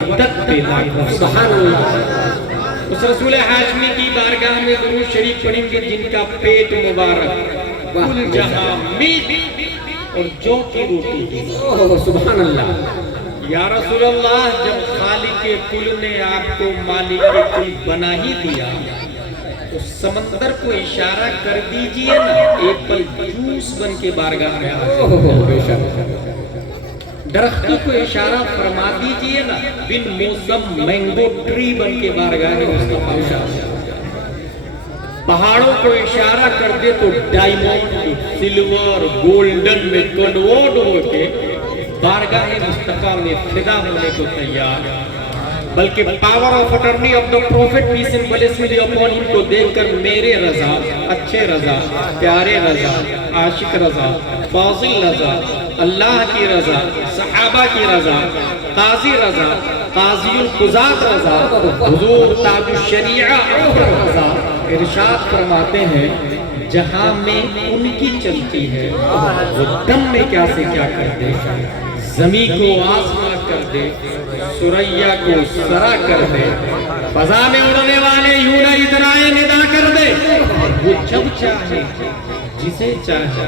مدد پہ لاکھوں سبحان اللہ۔ اس رسول ہاشمی کی بارگاہ میں درود شریف پڑھیں گے جن کا پیٹ مبارک کل جہاں مل اور جو کی روٹی دی۔ سبحان اللہ۔ یا رسول اللہ جب خالق کل نے آپ کو مالک کل بنا ہی دیا تو سمندر کو اشارہ کر دیجئے نا ایک پل جوس بن کے بارگاہ میں حاضر۔ درختوں کو اشارہ فرما دیجئے نا بن موسم مینگو ٹری بن کے بارگاہ میں مصطفیٰ۔ پہاڑوں کو اشارہ کر دے تو ڈائمنڈ سلور گولڈن میں کنورٹ ہو کے بارگاہ مصطفیٰ میں فدا ہونے کو تیار۔ بلکہ power of attorney of the prophet peace and blessing be upon ہم کو دیکھ کر میرے رضا، اچھے رضا، پیارے رضا، عاشق رضا، فاضل رضا، اللہ کی رضا، صحابہ کی رضا، قاضی رضا، قاضی القضات رضا، حضور تاج الشریعہ رضا ارشاد فرماتے ہیں جہاں میں ان کی چلتی ہے وہ دم میں کیا سے کیا کر دے، زمین کو آسمان کر دے، سریا کو سرا کر دے، فضا میں اڑنے والے یوں نہ ادرائے ندا کر دے، وہ جب چاہے جسے چاہے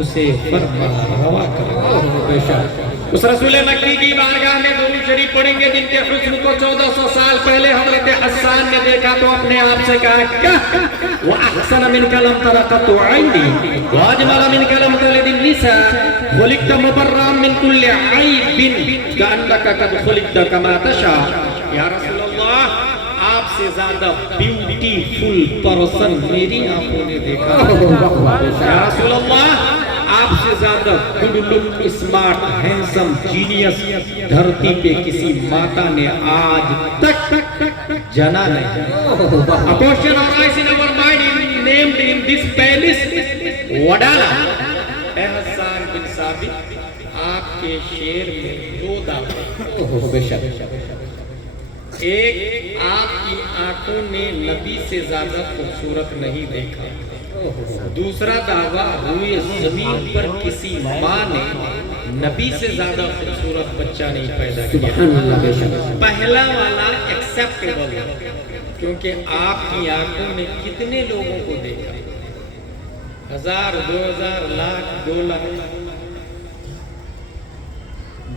اسے فرما روا کر۔ اس رسول مکی کی بارگاہ میں درود شریف پڑھیں گے جن کے حسن کو 1400 سال پہلے حضرت حسان نے دیکھا تو اپنے آپ سے کہا کیا وَأَحْسَنَ مِنْكَ لَمْ تَرَ قَطُّ عَيْنِي وَأَجْمَلَ مِنْكَ لَمْ تَلِدِ النِّسَاءُ خُلِقْتَ مُبَرًّا مِنْ كُلِّ عَيْبٍ كَأَنَّكَ قَدْ خُلِقْتَ كَمَا تَشَاءُ۔ یا رسول اللہ آپ سے زیادہ بیوٹیفل پرسن میری آنکھوں نے دیکھا۔ یا رسول اللہ آپ سے زیادہ good luck smart handsome genius دھرتی پہ کسی ماتا نے آج تک جنا نہیں۔ A question arises in our mind named in this palace وڈالا۔ اے حسان بن ثابت آپ کے شعر میں دو دعوے، ایک آپ کی آنکھوں نے نبی سے زیادہ خوبصورت نہیں دیکھا، دوسرا دعویٰ روئے زمین پر کسی ماں نے نبی سے زیادہ خوبصورت بچہ نہیں پیدا کیا۔ پہلا والا ایکسیپٹیبل ہے کیونکہ آپ کی آنکھوں نے کتنے لوگوں کو دیکھا، 1000 2000 لاکھ 2 لاکھ،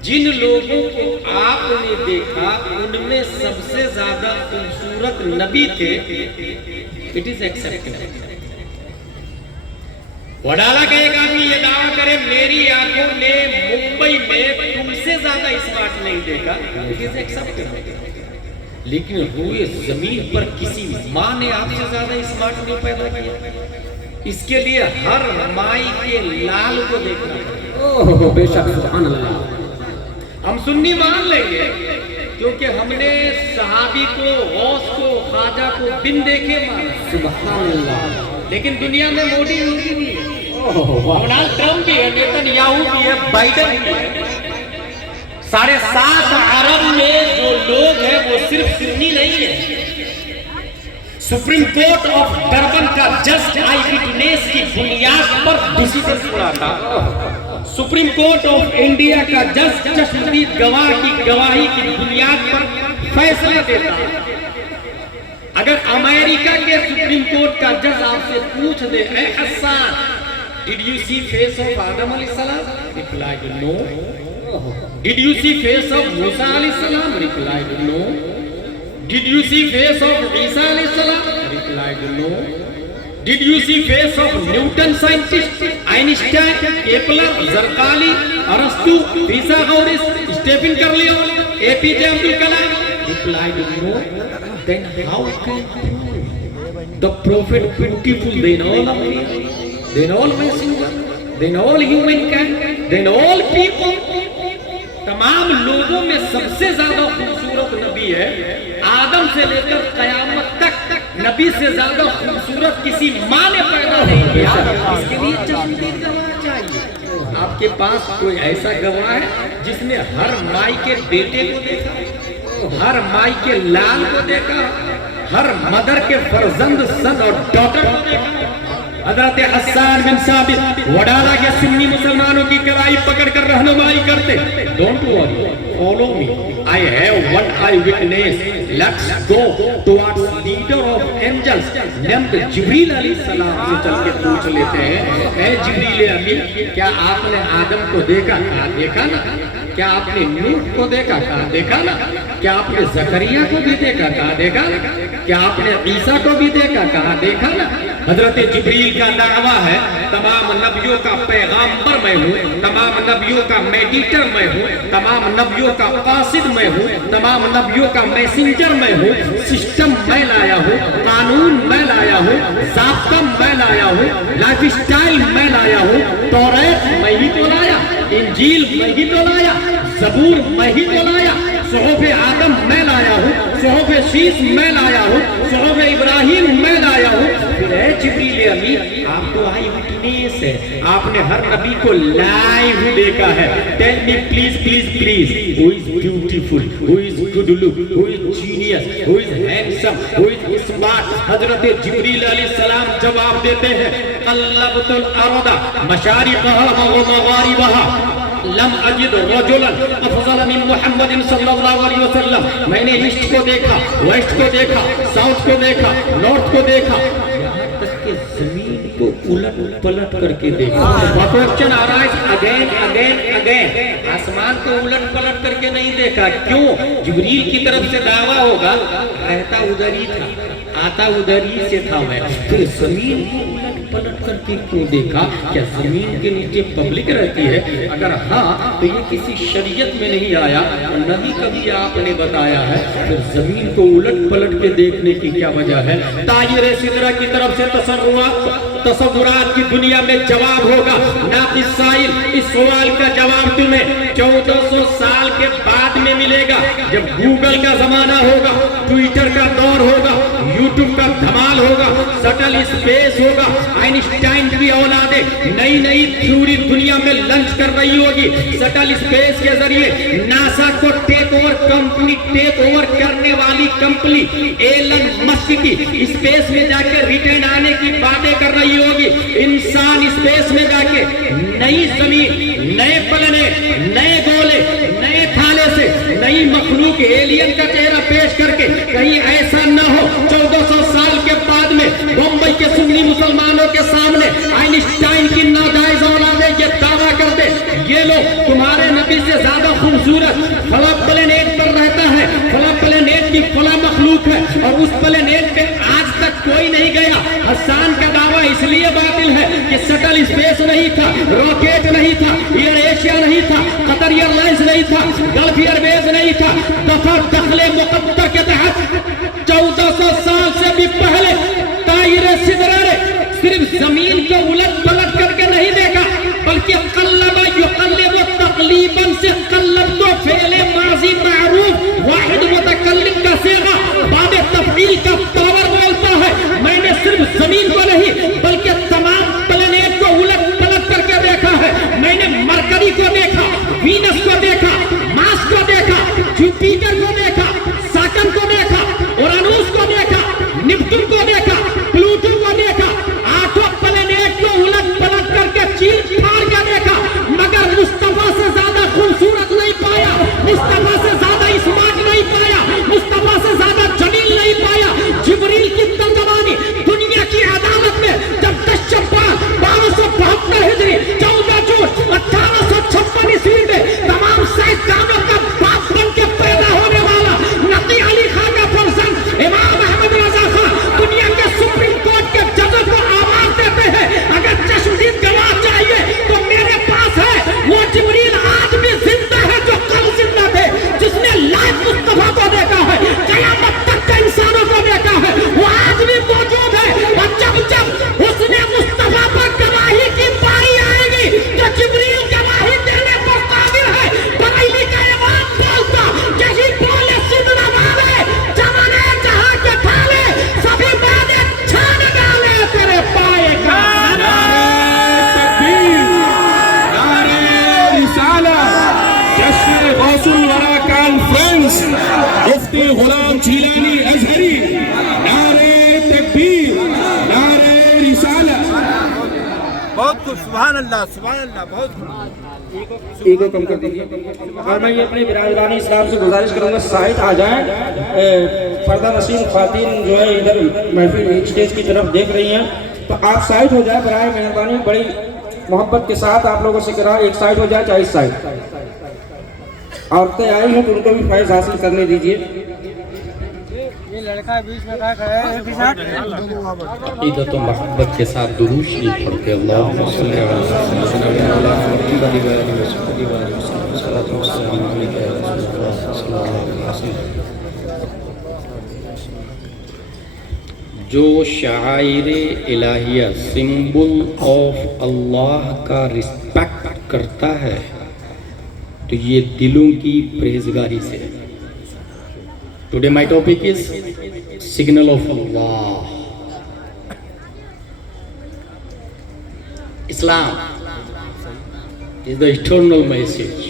جن لوگوں کو آپ نے دیکھا ان میں سب سے زیادہ خوبصورت نبی تھے۔ It is acceptable. وڈالا کا ایک آدمی یہ دعویٰ کرے میری آنکھوں نے ممبئی میں تم سے زیادہ اسمارٹ نہیں دیکھا، اٹ از ایکسیپٹیبل۔ لیکن روئے زمین پر کسی ماں نے آپ سے زیادہ اسمارٹ نہیں پیدا کیا، اس کے لیے ہر مائی کے لال کو دیکھنا۔ بے شک سبحان اللہ۔ ہم سنی مان لیں گے کیونکہ ہم نے صحابی کو، غوث کو، خواجہ کو بن دیکھے مانا۔ سبحان اللہ۔ لیکن دنیا میں موڈی بھی ہے، ڈونلڈ ٹرمپ بھی ہے، نیتن یاہو بھی ہے، بائیڈن بھی ہے۔ 7.5 عرب میں جو لوگ ہیں وہ صرف سنی نہیں ہے۔ سپریم کورٹ آف ڈربن کا جسٹ آئی وٹنس کی بنیاد پر ڈیسیژن اڑاتا، سپریم کورٹ آف انڈیا کا جج چشمدید گواہ کی گواہی کی بنیاد پر فیصلہ دیتا۔ اگر امریکہ کے سپریم کورٹ کا جج آپ سے پوچھ دے اے Hasan did you see face of آدم علیہ السلام، replied no. Did you see face of موسیٰ علیہ السلام، replied no. Did you see face of عیسیٰ علیہ السلام، replied no. Did you see face of Newton scientist, Einstein, Kepler, Zarqali, Arastu, Pythagoras, Stephen Curly, APJ Abdul Kalam? Replied no. Then how can the prophet beautiful, then all amazing, then all messenger, then all humankind, then all people? تمام لوگوں میں سب سے زیادہ خوبصورت نبی ہے، آدم سے لے کر قیامت تک نبی سے زیادہ خوبصورت کسی ماں نے پیدا نہیں کیا۔ اس کے لیے چشمدید گواہ چاہیے۔ آپ کے پاس کوئی ایسا گواہ ہے جس نے ہر مائی کے بیٹے کو دیکھا، ہر مائی کے لال کو دیکھا، ہر مدر کے فرزند سن اور ڈاٹر کو دیکھا؟ حضرت حسان بن ثابت وڈالہ کے سنی مسلمانوں کی کلائی پکڑ کر رہنمائی کرتے. Don't worry, follow me. I have what I witness. Let's go towards leader of angels named جبریل علیہ السلام سے چل کے پوچھ لیتے ہیں. اے جبریل امین، کیا آپ نے آدم کو دیکھا؟ کہا دیکھا نا. کیا آپ نے نوح کو دیکھا؟ کہا دیکھا نا. کیا آپ نے زکریا کو بھی دیکھا؟ کہا دیکھا نا. کیا آپ نے عیسیٰ کو بھی دیکھا؟ کہا دیکھا نا. حضرت جبریل کا دعویٰ ہے تمام نبیوں کا پیغامبر میں ہوں، تمام نبیوں کا میڈیٹر میں ہوں، تمام نبیوں کا قاصد میں ہوں، تمام نبیوں کا میسنجر میں ہوں. سسٹم میں لایا ہوں، قانون میں لایا ہوں، ضابطہ میں لایا ہوں، لائف اسٹائل میں لایا ہوں. توریت میں ہی تو لایا، انجیل میں ہی تو لایا، زبور میں ہی تو لایا، صحف آدم میں لایا ہوں، صحف شیس میں لایا ہوں، صحف ابراہیم میں لایا ہوں. پھر اے جبریل امین، آپ تو آئی وٹنس ہے، آپ نے ہر نبی کو لائیو دیکھا ہے. Tell me please please please who is beautiful, who is good look, who is genius, who is handsome, who is smart. حضرت جبریل علیہ السلام جواب دیتے ہیں قلبت الارض مشارقها ومغاربها لم اجد رجلا افضل من محمد صلی اللہ علیہ وسلم. میں نے ایسٹ کو دیکھا، ویسٹ کو دیکھا، ساؤتھ کو دیکھا، نارتھ کو دیکھا، یہاں تک کہ زمین کو الٹ پلٹ کر کے دیکھا. Question arise again again again. آسمان کو الٹ پلٹ کر کے نہیں دیکھا. کیوں؟ جبریل کی طرف سے دعویٰ ہوگا رہتا ادھر ہی تھا، آتا ادھر ہی سے تھا میں. پھر زمین کو الٹ پلٹ کر کے کیوں دیکھا؟ کیا زمین کے نیچے پبلک رہتی ہے؟ اگر ہاں تو یہ کسی شریعت میں نہیں آیا، نہیں کبھی آپ نے بتایا ہے. پھر زمین کو الٹ پلٹ کے دیکھنے کی کیا وجہ ہے؟ طائر سدرہ کی طرف سے تصورات کی دنیا میں جواب ہوگا. ناقص سائل، اس سوال کا جواب تمہیں 1400 سال کے بعد میں ملے گا، جب گوگل کا زمانہ ہوگا، ٹویٹر کا دور ہوگا، یوٹیوب کا دھمال ہوگا، سٹل اسپیس ہوگا. آئنسٹائن کی اولادیں نئی نئی تھیوری دنیا میں لنچ کر رہی ہوگی. سٹل اسپیس کے ذریعے ناسا کو ٹیک اوور کرنے والی کمپنی ایلن مسک کی اسپیس میں جا کے ریٹرن آنے کی باتیں کر رہی ہوگی. انسان اسپیس میں جا کے نئی زمین، نئے پلانیٹ، نئے گولے، نئے تھالے سے نئی مخلوق ایلین کا چہرہ پیش کر کے کہیں ایسا نہ ہو 1400 سال کے بعد میں بمبئی کے سنی مسلمانوں کے سامنے آئنسٹائن کی ناجائز اولادیں یہ دعویٰ کرتے یہ لوگ تمہارے نبی سے زیادہ خوبصورت فلاں پلانیٹ پر رہتا ہے، فلاں پلانیٹ کی فلاں مخلوق ہے اور اس پلانیٹ پہ آج تک کوئی نہیں گیا. حسان کا دعویٰ اس لیے باطل ہے کہ سٹل اسپیس نہیں تھا، راکٹ نہیں تھا، ایئر ایشیا نہیں تھا، قطر ایئر لائنز نہیں تھا، گلف ایئر ویز نہیں تھا. دفعہ دخل مقدر کے تحت 1400 سال سے بھی پہلے طائر سدرہ نے صرف زمین کو الٹ پلٹ کر کے نہیں دیکھا بلکہ قلب یقلب تقلیباً سے قلب تو فعل ماضی معروف واحد متکلم کا صیغہ بعد تفعیل کا پاور بولتا ہے. میں نے صرف زمین کو نہیں بلکہ تمام پلانیٹ کو الٹ پلٹ کر کے دیکھا ہے. میں نے مرکری کو دیکھا، وینس کو دیکھا، مارس کو دیکھا، جوپیٹر کو دیکھا، سیٹرن کو دیکھا، اورانوس کو دیکھا، نیپٹون کو دیکھا، پلوٹو کو دیکھا. آٹھوں پلانیٹ کو الٹ پلٹ کر کے چیر پھاڑ کے دیکھا مگر مصطفیٰ سے زیادہ خوبصورت نہیں پایا، مصطفیٰ سے زیادہ اسمارٹ نہیں پایا، مصطفیٰ سے زیادہ جمیل نہیں پایا. جبریل کی ترجمانی دنیا کی عدالت میں جب تشبہ 1272 ہجری 14 جون 1856 عیسوی میں تمام سائنسدانوں کا باپ بن کے پیدا ہونے والا نقی علی خان کا فرزند امام احمد رضا خان دنیا کے سپریم کورٹ کے ججوں کو آواز دیتے ہیں اگر چشمدید گواہ چاہیے تو میرے پاس ہے. وہ جبریل آج بھی زندہ ہے جو کل زندہ تھے، جس نے لائف مصطفیٰ کو دیکھا ہے، قیامت تک کا انسانوں کو دیکھا ہے. وہ آج بھی موجود ہے اور جب جب اس نے مصطفیٰ پر گواہی کی باری آئے گی تو جبریل گواہی دینے پر قادر ہے. بریلی کا امام بولتا یہی بولے سدرہ والے جوانے جہاں کے ڈھالے سبھی باتیں چھان ڈالے تیرے پائے کا. جشن غوث الورا کانفرنس مفتی غلام جیلانی ازہری. نعرہ تکبیر، نعرہ رسالہ. خوب سبحان اللہ بہت ایگو کم کر دیجیے. اور میں یہ اپنے برادران اسلام سے گزارش کروں گا سائٹ آ جائیں. پردہ نشین خواتین جو ہے ادھر محفل اسٹیج کی طرف دیکھ رہی ہیں تو آپ سائٹ ہو جائے برائے مہربانی. بڑی محبت کے ساتھ آپ لوگوں سے کرا ایک سائٹ ہو جائے چاہے اس سائٹ. عورتیں آئی ہیں تو ان کو بھی فیض حاصل کرنے دیجیے. یہ لڑکا بیچ میں کھڑا ہے ایک ساتھ عقیدت و محبت کے ساتھ درود شریف پڑھتے ہیں. اللہم صلی علی سیدنا محمد جو شعائر الہیہ سمبل آف اللہ کا رسپیکٹ کرتا ہے تو یہ دلوں کی پرہیزگاری سے. Today my topic is signal of Allah. Islam is the eternal message.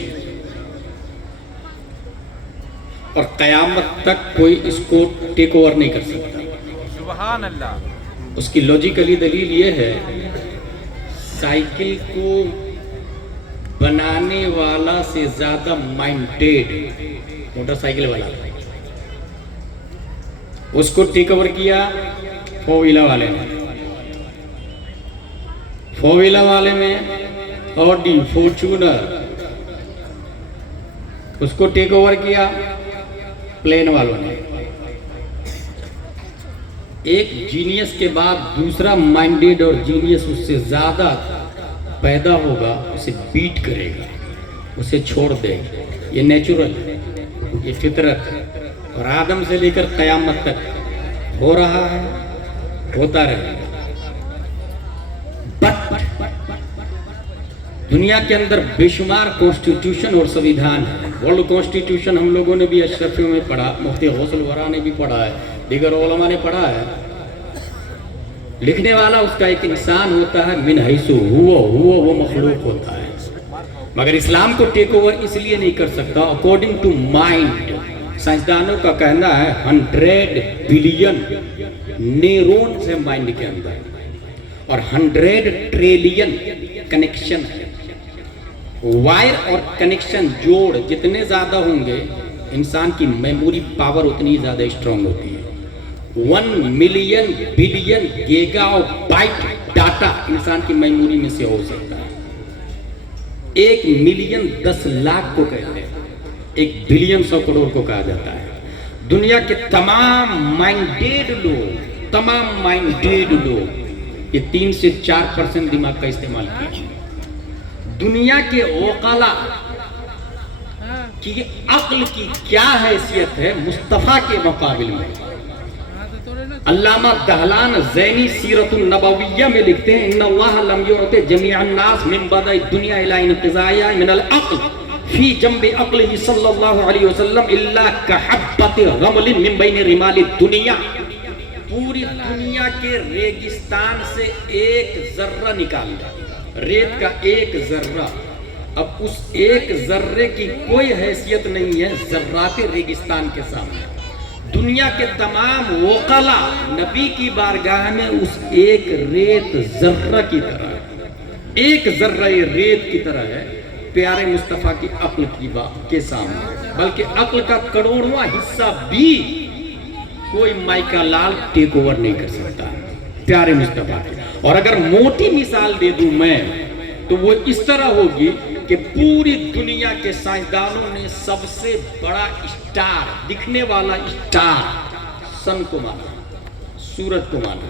اور قیامت تک کوئی اس کو ٹیک اوور نہیں کر سکتا. سبحان اللہ. اس کی لاجیکلی دلیل یہ ہے سائیکل کو بنانے والا سے زیادہ مائنڈیڈ موٹر سائیکل والا اس کو ٹیک اوور کیا فور ویلر والے نے. فور ویلر والے میں آڈی فارچونر اس کو ٹیک اوور کیا پلین والوں نے. ایک جینیس کے بعد دوسرا مائنڈیڈ اور جینیس اس سے زیادہ پیدا ہوگا اسے بیٹ کرے گا اسے چھوڑ دے گا. یہ نیچرل ہے یہ فطرت ہے اور آدم سے لے کر قیامت تک ہو رہا ہے ہوتا رہے گا. بٹ دنیا کے اندر بے شمار کانسٹیٹیوشن اور سویدھان ہے. ورلڈ کانسٹیٹیوشن ہم لوگوں نے بھی اشرفیوں میں پڑھا, مفتی غوث الورا نے بھی پڑھا ہے, دیگر علماء نے پڑھا ہے. لکھنے والا اس کا ایک انسان ہوتا ہے من حیث وہ مخلوق ہوتا ہے. مگر اسلام کو ٹیک اوور اس لیے نہیں کر سکتا اکارڈنگ ٹو مائنڈ. سائنسدانوں کا کہنا ہے 100 بلین نیورونز ہے مائنڈ کے اندر اور 100 ٹریلین کنیکشن ہے. وائر اور کنیکشن جوڑ جتنے زیادہ ہوں گے انسان کی میموری پاور اتنی زیادہ اسٹرانگ ہوتی ہے. 1 million billion gigabyte data انسان کی میموری میں سے ہو سکتا ہے. 1 ملین 10 لاکھ کو کہتے ہیں, 1 بلین 100 کروڑ کو کہا جاتا ہے. دنیا کے تمام مائنڈیڈ لوگ یہ 3 سے 4% دماغ کا استعمال کیے. دنیا کے عقلاء کی عقل کی کیا حیثیت ہے مصطفیٰ کے مقابل میں. علامہ دہلان زینی سیرت النبویہ میں لکھتے ہیں ان اللہ لم یعط جمیع الناس من بدء الدنیا الى انقضائها من العقل فی جنب عقلہ صلی اللہ علیہ وسلم الا کحبۃ رمل من بین رمال الدنیا. پوری دنیا کے ریگستان سے ایک ذرہ نکال دیا, ریت کا ایک ذرہ. اب اس ایک ذرے کی کوئی حیثیت نہیں ہے ذرات ریگستان کے سامنے. دنیا کے تمام عقلاء نبی کی بارگاہ میں اس ایک ریت ذرہ کی طرح ہے, ایک ذرہ ریت کی طرح ہے پیارے مصطفیٰ کی عقل کی کے سامنے. بلکہ عقل کا کروڑواں حصہ بھی کوئی مائکا لال ٹیک اوور نہیں کر سکتا پیارے مصطفیٰ کی. اور اگر موٹی مثال دے دوں میں تو وہ اس طرح ہوگی کہ پوری دنیا کے سائنسدانوں نے سب سے بڑا اسٹار دکھنے والا اسٹار سن کو مانا, سورج کو مانا.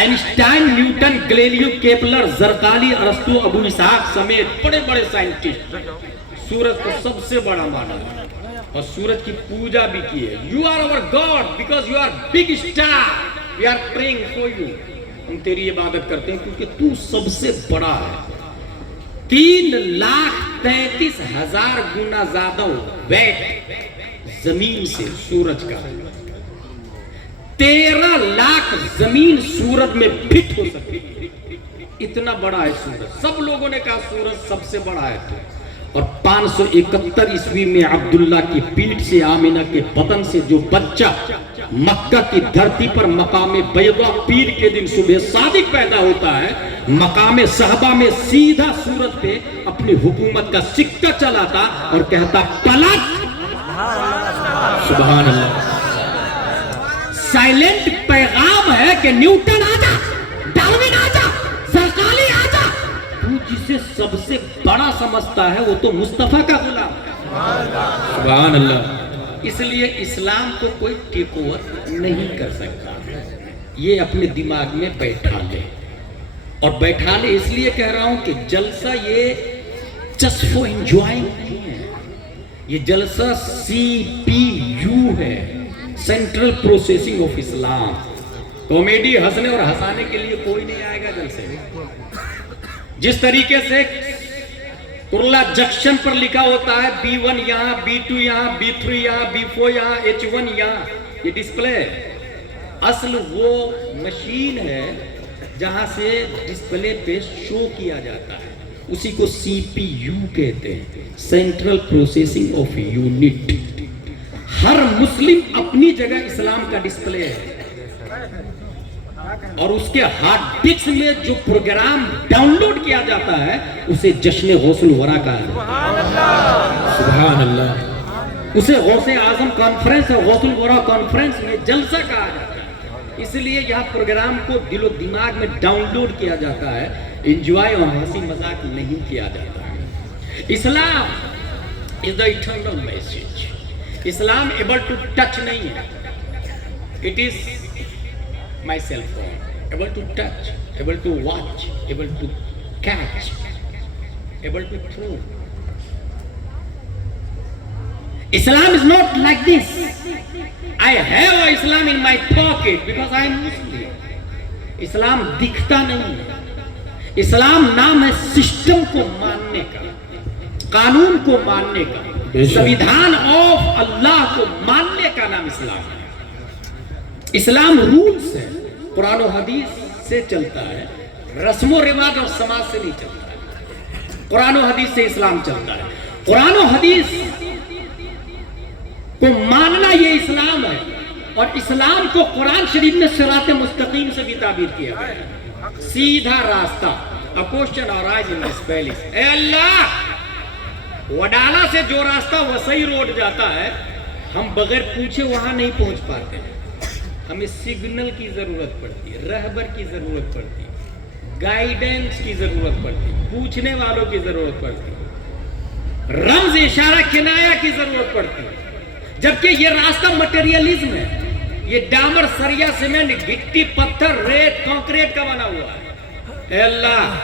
آئنسٹائن, نیوٹن, گلیلیو, کیپلر, زرقالی, ارسطو, ابو اسحاق سمیت بڑے بڑے سائنٹسٹ سورج کو سب سے بڑا مانا اور سورج کی پوجا بھی کی ہے. You are over God because you are big star, we are praying for you. ہم تیری عبادت کرتے ہیں کیونکہ تو سب سے بڑا ہے. 3,33,000 گنا زیادہ ویٹ زمین سے سورج کا. 13 لاکھ زمین سورج میں فٹ ہو سکتی, اتنا بڑا ہے سورج. سب لوگوں نے کہا سورج سب سے بڑا ہے. اور 571 عیسوی میں عبداللہ کی پیٹھ سے آمینہ کے بدن سے جو بچہ مکہ کی دھرتی پر مقام بیضا پیر کے دن صبح صادق پیدا ہوتا ہے مقام صحابہ میں سیدھا صورت پہ اپنی حکومت کا سکہ چلاتا اور کہتا پلٹ. سبحان اللہ. سائلنٹ پیغام ہے کہ نیوٹن آجا, ڈارون آجا, زرقالی آجا. تو جسے سب سے بڑا سمجھتا ہے وہ تو مصطفیٰ کا غلام ہے. سبحان اللہ. اس لیے اسلام کو کوئی ٹیک اوور نہیں کر سکتا. یہ اپنے دماغ میں بیٹھا لے, اور بیٹھا لے اس لیے کہہ رہا ہوں کہ جلسہ یہ جسٹ فور انجوائنگ نہیں ہے. یہ جلسہ CPU ہے, central processing of Islam. Comedy ہنسنے اور ہنسانے کے لیے کوئی نہیں آئے گا جلسے میں. جس طریقے سے کرلا جنکشن پر لکھا ہوتا ہے B1 یہاں, B2 یہاں, B3 یہاں, B4 یہاں, H1 یہاں, یہ ڈسپلے اصل وہ مشین ہے جہاں سے ڈسپلے پہ شو کیا جاتا ہے. اسی کو CPU کہتے ہیں, سینٹرل پروسیسنگ آف یونٹ. ہر مسلم اپنی جگہ اسلام کا ڈسپلے ہے, اور اس کے ہارڈ ڈسک میں جو پروگرام ڈاؤن لوڈ کیا جاتا ہے اسے جشن غوث الورا کہا ہے. سبحان اللہ. اسے غوث اعظم کانفرنس اور غوث الورا کانفرنس میں جلسہ کہا جاتا ہے. اس لیے یہاں پروگرام کو دل و دماغ میں ڈاؤن لوڈ کیا جاتا ہے, انجوائے اور ہنسی مذاق نہیں کیا جاتا ہے. اسلام is the eternal message. Islam able to touch نہیں ہے. It is my cell phone, able to touch, able to watch, able to catch, able to throw. Islam is not like this. I have a Islam in my pocket because I am Muslim. اسلام دکھتا نہیں ہے. اسلام نام ہے system کو ماننے کا, قانون کو ماننے کا, سویدھان آف اللہ کو ماننے کا نام اسلام ہے. اسلام رولز ہے, قرآن و حدیث سے چلتا ہے, رسم و رواج اور سماج سے نہیں چلتا ہے. قرآن و حدیث سے اسلام چلتا ہے. قرآن و حدیث کو ماننا یہ اسلام ہے, اور اسلام کو قرآن شریف میں صراط مستقیم سے بھی تعبیر کیا گیا ہے. سیدھا راستہ. A question arises in this palace. اے اللہ, وڈالہ سے جو راستہ وسیع روڈ جاتا ہے ہم بغیر پوچھے وہاں نہیں پہنچ پاتے ہیں. ہمیں سگنل کی ضرورت پڑتی ہے, رہبر کی ضرورت پڑتی ہے, گائیڈنس کی ضرورت پڑتی ہے, پوچھنے والوں کی ضرورت پڑتی ہے, رمز اشارہ کنایا کی ضرورت پڑتی ہے. جبکہ یہ راستہ مٹیریلزم ہے, یہ ڈامر, سریا, سیمنٹ, گٹی, پتھر, ریت, کانکریٹ کا بنا ہوا ہے. اے اللہ,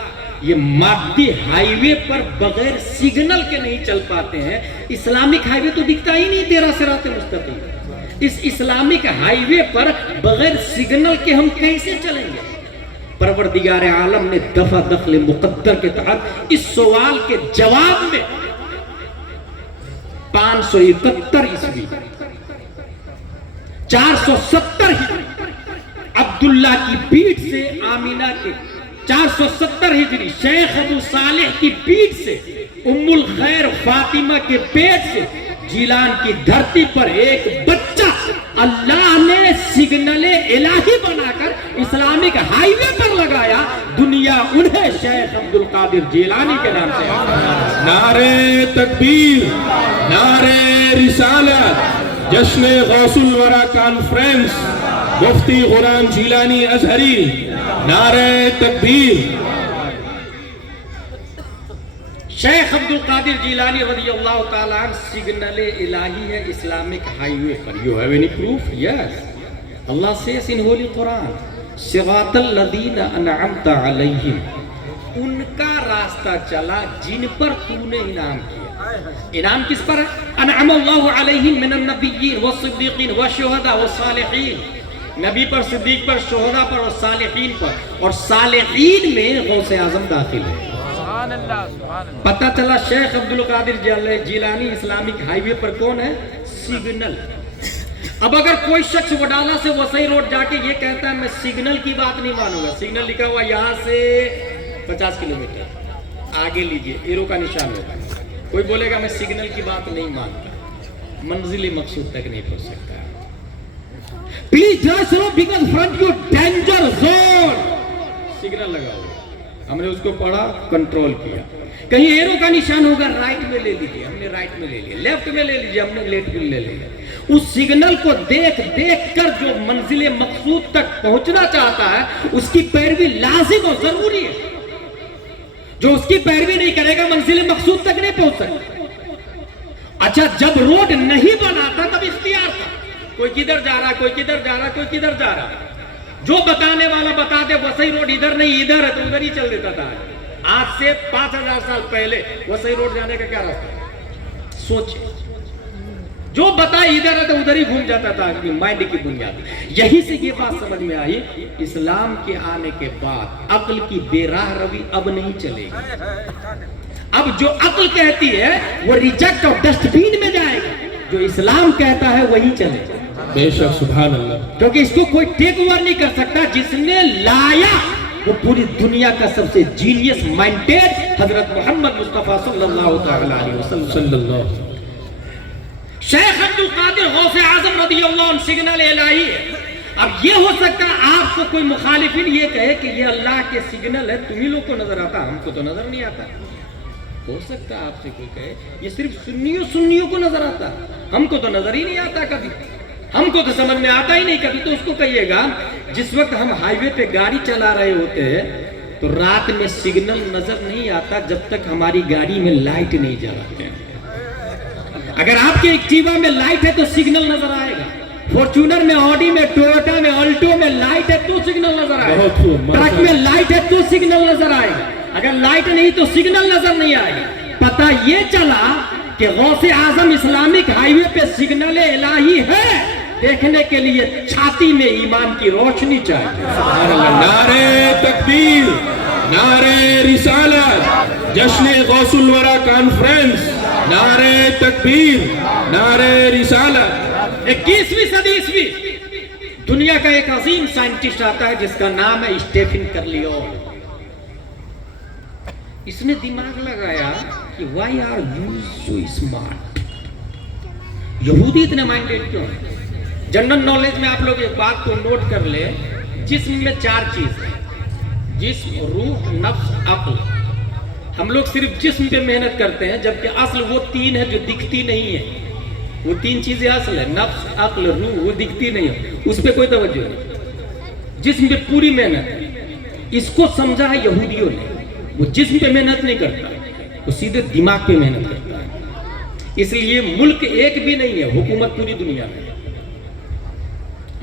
یہ مادی ہائی وے پر بغیر سگنل کے نہیں چل پاتے ہیں. اسلامک ہائی وے تو دکھتا ہی نہیں تیرا صراط مستقیم. اس اسلامک ہائی وے پر بغیر سگنل کے ہم کیسے چلیں گے؟ پروردگار عالم نے دفع دخل مقدر کے تحت اس سوال کے جواب میں 571 عیسوی 470 ہجری عبداللہ کی پیٹھ سے آمینہ کے 470 ہجری شیخ ابو صالح کی پیٹھ سے ام الخیر فاطمہ کے پیٹ سے جیلان کی دھرتی پر ایک بچہ اللہ نے سگنل الہی بنا کر اسلامک ہائی وے پر لگایا. دنیا انہیں شیخ عبدالقادر جیلانی کے نام سے نعرے تکبیر, نعرے رسالت, جشن غوث الورا کانفرنس, مفتی غلام جیلانی ازہری, نعرے تکبیر. شیخ عبدالقادر جیلانی رضی اللہ تعالیٰ عنہ سگنل الہی ہے Islamic high way per. You have any proof? Yes. Allah says in Holy Quran, صراط الذین انعمت علیہم, ان کا راستہ چلا جن پر تو نے انعام کیا. انعام کس پر ہے؟ انعم اللہ علیہم من النبیین والصدیقین والشہداء والصالحین. نبی پر, صدیق پر, شہداء پر اور صالحین پر, اور صالحین میں غوث اعظم داخل ہے. پتہ چلا شیخ عبدالقادر جیلانی اسلامک ہائی وے پر کون ہے؟ سگنل. اب اگر کوئی شخص وڈالہ سے وسیع روڈ جا کے یہ کہتا ہے میں سگنل کی بات نہیں مانوں گا, سگنل لکھا ہوا یہاں سے 50 کلومیٹر آگے لیجئے, ایرو کا نشان ہوگا, کوئی بولے گا میں سگنل کی بات نہیں مانتا, منزل مقصود تک نہیں پہنچ سکتا. Please just slow because front you danger zone. Signal لگا ہوا. ہم نے اس کو پڑھا, کنٹرول کیا. کہیں ایرو کا نشان ہوگا رائٹ میں لے لیجیے, ہم نے رائٹ میں لے لیا. لیفٹ میں لے لیجیے, ہم نے لیفٹ میں لے لیا. اس سگنل کو دیکھ دیکھ کر جو منزل مقصود تک پہنچنا چاہتا ہے اس کی پیروی لازم اور ضروری ہے. جو اس کی پیروی نہیں کرے گا منزل مقصود تک نہیں پہنچ سکتا. اچھا, جب روڈ نہیں بنا تھا تب اختیار تھا, کوئی کدھر جا رہا, کوئی کدھر جا رہا, کوئی کدھر جا رہا. جو بتانے والا بتا دے وسئی روڈ ادھر نہیں ادھر ہے تو ادھر ہی چل دیتا تھا. آج سے 5000 سال پہلے وسئی روڈ جانے کا کیا راستہ ہے؟ سوچیں. جو بتا ادھر ہے تو ادھر ہی گھوم جاتا تھا مائنڈ کی بنیاد. یہی سے یہ بات سمجھ میں آئی, اسلام کے آنے کے بعد عقل کی بے راہ روی اب نہیں چلے گی. اب جو عقل کہتی ہے وہ ریجیکٹ اور ڈسٹ بین میں جائے گا, جو اسلام کہتا ہے وہی چلے گا. بے شک, سبحان اللہ. کیونکہ اس کو کوئی ٹیک اوور نہیں کر سکتا. جس نے لایا وہ پوری دنیا کا سب سے جینیس مائنڈیڈ حضرت محمد مصطفیٰ صلی اللہ تعالی علیہ وسلم صلی اللہ. شیخ عبد القادر غوث اعظم رضی اللہ عنہ سگنل الہی ہے. اب یہ ہو سکتا ہے آپ کو کوئی مخالفین یہ کہے کہ یہ اللہ کے سگنل ہے, تمہیں لوگ کو نظر آتا, ہم کو تو نظر نہیں آتا. ہو سکتا ہے آپ سے کوئی کہے یہ صرف سنیوں کو نظر آتا, ہم کو تو نظر ہی نہیں آتا کبھی, ہم کو تو سمجھ میں آتا ہی نہیں کبھی. تو اس کو کہیے گا جس وقت ہم ہائی وے پہ گاڑی چلا رہے ہوتے ہیں تو رات میں سگنل نظر نہیں آتا جب تک ہماری گاڑی میں لائٹ نہیں جلاتے ہیں. اگر آپ کے ایکٹیوا میں لائٹ ہے تو سگنل نظر آئے گا, فارچونر میں, آڈی میں, ٹویوٹا میں, الٹو میں لائٹ ہے تو سگنل نظر آئے گا, ٹرک میں لائٹ ہے تو سگنل نظر آئے گا. اگر لائٹ نہیں تو سگنل نظر نہیں آئے گا. پتہ یہ چلا کہ غوث اعظم اسلامک ہائی وے پہ سگنل الہی ہے, دیکھنے کے لیے چھاتی میں ایمان کی روشنی چاہیے. نعرہ تکبیر, نعرہ رسالت, جشن غوث الورا کانفرنس, نعرہ تکبیر, نعرہ رسالت. 21ویں صدی عیسوی دنیا کا ایک عظیم سائنٹسٹ آتا ہے جس کا نام ہے اسٹیفن کرلیون. اس نے دماغ لگایا کہ why are you so smart, یہودی اتنے مائنڈیڈ کیوں ہیں. جنرل نالج میں آپ لوگ ایک بات کو نوٹ کر لیں, جسم میں 4 چیز ہیں, جسم, روح, نفس, عقل. ہم لوگ صرف جسم پہ محنت کرتے ہیں جبکہ اصل وہ 3 ہے جو دکھتی نہیں ہے. وہ 3 چیزیں اصل ہے, نفس, عقل, روح, وہ دکھتی نہیں ہے, اس پہ کوئی توجہ نہیں. جسم پہ پوری محنت ہے. اس کو سمجھا ہے یہودیوں نے, وہ جسم پہ محنت نہیں کرتا, وہ سیدھے دماغ پہ محنت کرتا ہے. اس لیے ملک ایک بھی نہیں ہے, حکومت پوری دنیا میں,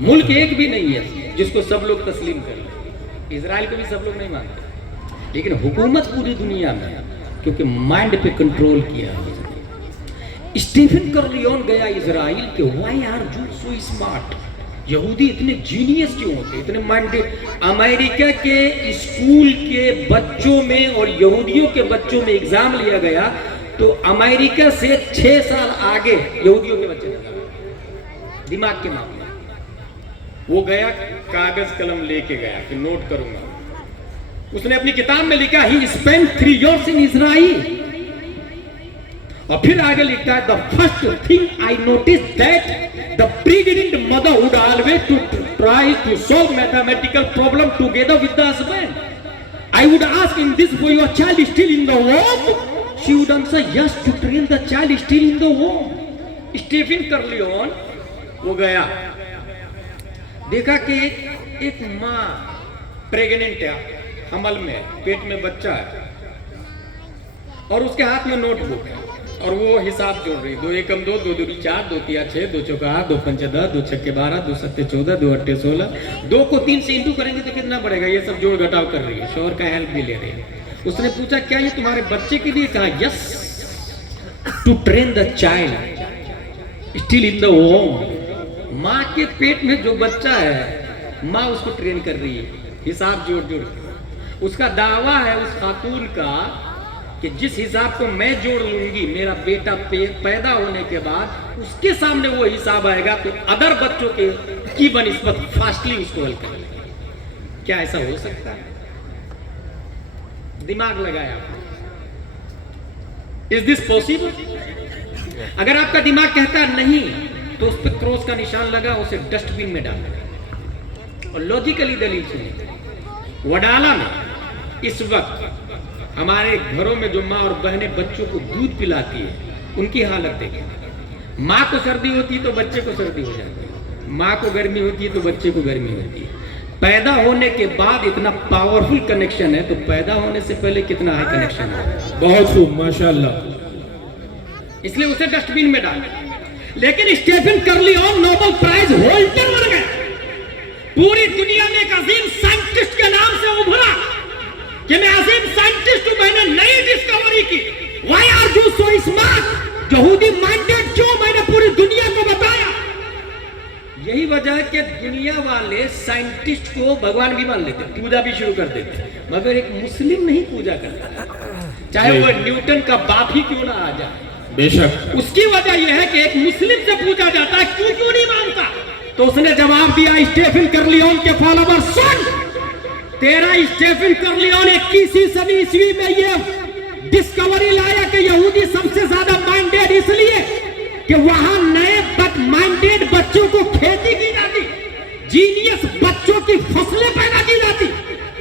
ملک ایک بھی نہیں ہے جس کو سب لوگ تسلیم کر لیں. اسرائیل کو بھی سب لوگ نہیں مانتے, لیکن حکومت پوری دنیا میں ہے کیونکہ مائنڈ پہ کنٹرول کیا. اسٹیفن کرلیون گیا اسرائیل کہ why are you so smart, یہودی اتنے جینیس کیوں ہوتے, اتنے مائنڈیڈ. امریکہ کے اسکول کے بچوں میں اور یہودیوں کے بچوں میں ایگزام لیا گیا تو امریکہ سے 6 سال آگے یہودیوں کے بچے دماغ کے معاملے. وہ گیا, کاغذ قلم لے کے گیا کہ نوٹ کروں گا. اس نے اپنی کتاب میں لکھا ہی اسپینڈ 3 years in اسرائیل, اور پھر آگے لکھتا ہے the first thing I noticed that the pregnant mother would always to try to solve mathematical problem together with the husband. I would ask in this way, your child is still in the womb? She would answer yes, to train the child is still in the womb. Stephen کرلیون وہ گیا, دیکھا کہ ایک ماں pregnant ہے, حمل میں, پیٹ میں بچہ ہے, اور اس کے ہاتھ میں نوٹ بک ہے اور وہ حساب جوڑ رہی, 2 1 2 2 2 4 2 3 6 2 4 8 2 5 10 2 6 12 2 7 14 2 8 16, 2 کو 3 سے انٹو کریں گے تو کتنا پڑے گا. یہ سب جوڑ گھٹاؤ کر رہی ہے, شوہر کا ہیلپ بھی لے رہی ہے. اس نے پوچھا کیا یہ تمہارے بچے کے لیے؟ کہا yes, to train the child still in the womb. ماں کے پیٹ میں جو بچہ ہے ماں اس کو ٹرین کر رہی ہے, حساب جوڑ جوڑ. اس کا دعویٰ ہے اس خاتون کا کہ جس حساب کو میں جوڑ لوں گی میرا بیٹا پیدا ہونے کے بعد اس کے سامنے وہ حساب آئے گا تو ادر بچوں کے کی بنسبت فاسٹلی اس کو حل کرے گا. کیا ایسا ہو سکتا ہے؟ دماغ لگایا. Is this possible? اگر آپ کا دماغ کہتا ہے نہیں تو اس پہ کراس کا نشان لگا, اسے ڈسٹ بین میں ڈالا. اور لوجیکلی دلیل سنیں, وڈالہ میں اس وقت ہمارے گھروں میں جو ماں اور بہنیں بچوں کو دودھ پلاتی ہے ان کی حالت دیکھیں. ماں کو سردی ہوتی ہے تو بچے کو سردی ہو جاتی ہے, ماں کو گرمی ہوتی ہے تو بچے کو گرمی ہوتی ہے. پیدا ہونے کے بعد اتنا پاورفل کنیکشن ہے تو پیدا ہونے سے پہلے کتنا ہائی کنیکشن ہے. بہت خوب ماشاءاللہ. اس لیے اسے ڈسٹ بین میں ڈال. لیکن اسٹیفن کرلیون نوبل پرائز ہولڈر بن گئے. پوری دنیا میں ایک عظیم سائنٹسٹ کے نام سے ابھرا کہ میں عظیم سائنٹسٹ ہوں, میں نے نئی ڈسکوری کی. Why are you so smart, یہودی مائنڈیڈ کیوں, میں نے پوری دنیا کو بتایا. یہی وجہ ہے کہ دنیا والے سائنٹسٹ کو بھگوان بھی مان لیتے, پوجا بھی شروع کر دیتے, مگر ایک مسلم نہیں پوجا کرتا, چاہے وہ نیوٹن کا باپ ہی کیوں نہ آ جائے. بے شک. اس کی وجہ یہ ہے کہ ایک مسلم سے پوچھا جاتا ہے کیوں نہیں مانتا, تو اس نے جواب دیا اسٹیفن کرلیون کے فالوور سن, تیرا اسٹیفن کرلیون 21ویں صدی عیسوی میں یہ ڈسکوری لایا کہ یہودی سب سے زیادہ مائنڈیڈ اس لیے کہ وہاں نئے بٹ مائنڈیڈ بچوں کو کھیتی کی جاتی, جینیس بچوں کی فصلیں پیدا کی جاتی,